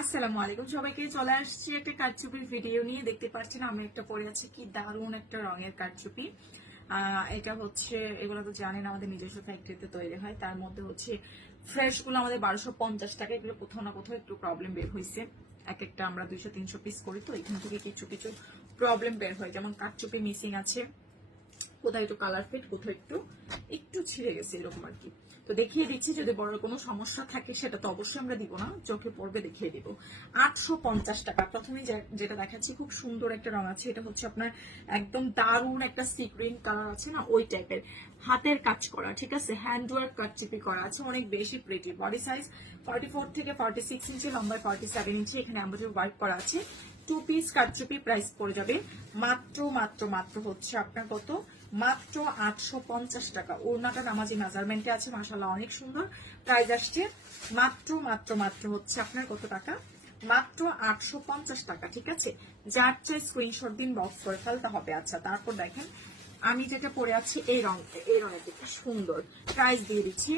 আসসালামু আলাইকুম সবাইকে, চলে আসছি একটা কারচুপির ভিডিও নিয়ে। দেখতে পাচ্ছেন আমি একটা পরে আছি, কি দারুণ একটা রঙের কারচুপি। এটা হচ্ছে, এগুলো তো জানেন আমাদের নিজস্ব ফ্যাক্টরিতে তৈরি হয়। তার মধ্যে হচ্ছে ফ্রেশ গুলো আমাদের 1250 টাকা। এগুলো কোথাও না কোথাও একটু প্রবলেম বের হয়েছে। এক একটা আমরা 200-300 পিস করি, তো এখান থেকে কিছু কিছু প্রবলেম বের হয়। যেমন কারচুপি মিসিং আছে, কোথাও একটু কালার ফিট, কোথাও একটু একটু ছিঁড়ে গেছে, এরকম আর কি। তো দেখিয়ে দিচ্ছি, যদি বড় কোনো সমস্যা থাকে সেটা তো অবশ্যই আমরা দিব না, চোখে পড়বে দেখিয়ে দিব। 850 টাকা। প্রথমে যেটা দেখাচ্ছি, খুব সুন্দর একটা রং আছে। এটা হচ্ছে আপনার একদম দারুণ একটা সি গ্রিন কালার আছে না, ওই টাইপের। হাতের কাজ করা, ঠিক আছে, হ্যান্ড ওয়ার্ক কাটচিপি করা আছে, অনেক বেশি প্রিটি। বডি সাইজ 44 থেকে 46 ইঞ্চি, লম্বায় 47 ইঞ্চি। এখানে এমব্রয়ডারি ওয়ার্ক করা আছে। 2 পিস কাটচুপি, প্রাইস পড়ে যাবে মাত্র মাত্র মাত্র হচ্ছে আপনার কত, মাত্র 850 টাকা। ওড়নাটা নামাজি মেজারমেন্টে আছে, মাশাআল্লাহ অনেক সুন্দর। প্রাইস আসছে মাত্র মাত্র মাত্র হচ্ছে আপনার কত টাকা, মাত্র 850 টাকা। ঠিক আছে, যার চাই স্ক্রিনশট দিন, বক্স করে ফেলতে হবে। আচ্ছা, তারপর দেখেন আমি যেটা পরে আছি, এই রঙের দিকটা সুন্দর। প্রাইস দিয়ে দিচ্ছি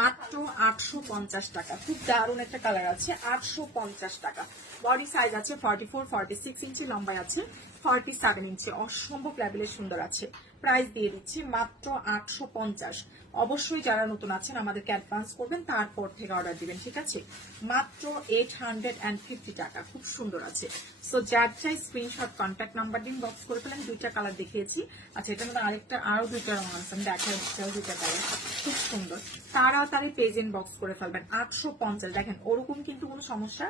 মাত্র 850 টাকা। খুব দারুণ একটা কালার আছে, 850 টাকা। বডি সাইজ আছে 44-46 ইঞ্চি, লম্বায় আছে 47 ইঞ্চি। অসম্ভব লেভেলের সুন্দর আছে। প্রাইস দিয়ে দিচ্ছি মাত্র 850। অবশ্যই যারা নতুন আছেন আমাদেরকে অ্যাডভান্স করবেন, তারপর থেকে অর্ডার দিবেন, ঠিক আছে। মাত্র 850 টাকা। খুব সুন্দর আছে। সো যার চাই স্ক্রিনশট, কন্ট্যাক্ট নাম্বার দিন, বক্স করে ফেলেন। দুইটা কালার দেখিয়েছি। আচ্ছা, এটার মধ্যে আরো দুইটা রং আছে, আমি দেখাই দুইটা কালার, খুব সুন্দর। তাড়াতাড়ি পেজ ইনবক্স করে ফেলবেন। 850। দেখেন ওরকম কিন্তু কোনো সমস্যা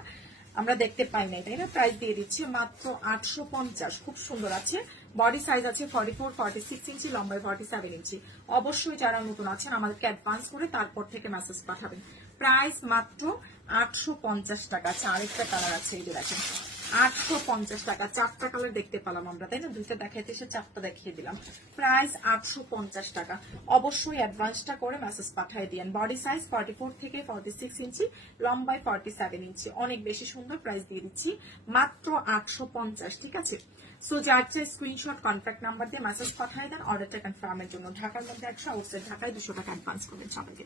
আমরা দেখতে পাই নাই, তাই না। প্রাইস দিয়ে দিচ্ছি মাত্র 850। খুব সুন্দর আছে। বডি সাইজ আছে 44-46 ইঞ্চি, লম্বায় 47 ইঞ্চি। অবশ্যই যারা নতুন আছেন আমাদেরকে অ্যাডভান্স করে তারপর থেকে মেসেজ পাঠাবেন। প্রাইস মাত্র 850 টাকা। আচ্ছা, আরেকটা কালার আছে, এই যে দেখেন 850 টাকা। 4টা কালার দেখতে পেলাম আমরা, তাই না। দুইটা দেখাইতে এসে 4টা দেখিয়ে দিলাম। প্রাইস 850 টাকা। অবশ্যই অ্যাডভান্সটা করে মেসেজ পাঠিয়ে দিয়েন। বডি সাইজ 44 থেকে 46 ইঞ্চি, লম্বায় 47 ইঞ্চি। অনেক বেশি সুন্দর। প্রাইস দিয়ে দিচ্ছি মাত্র 850। ঠিক আছে। সো যার চাই স্ক্রিনশট, কন্ট্যাক্ট নাম্বার দিয়ে মেসেজ পাঠিয়ে দেন অর্ডারটা কনফার্মের জন্য। ঢাকার মধ্যে 100, আউটসাইড ঢাকায় 200 টাকা অ্যাডভান্স করবেন। সবাইকে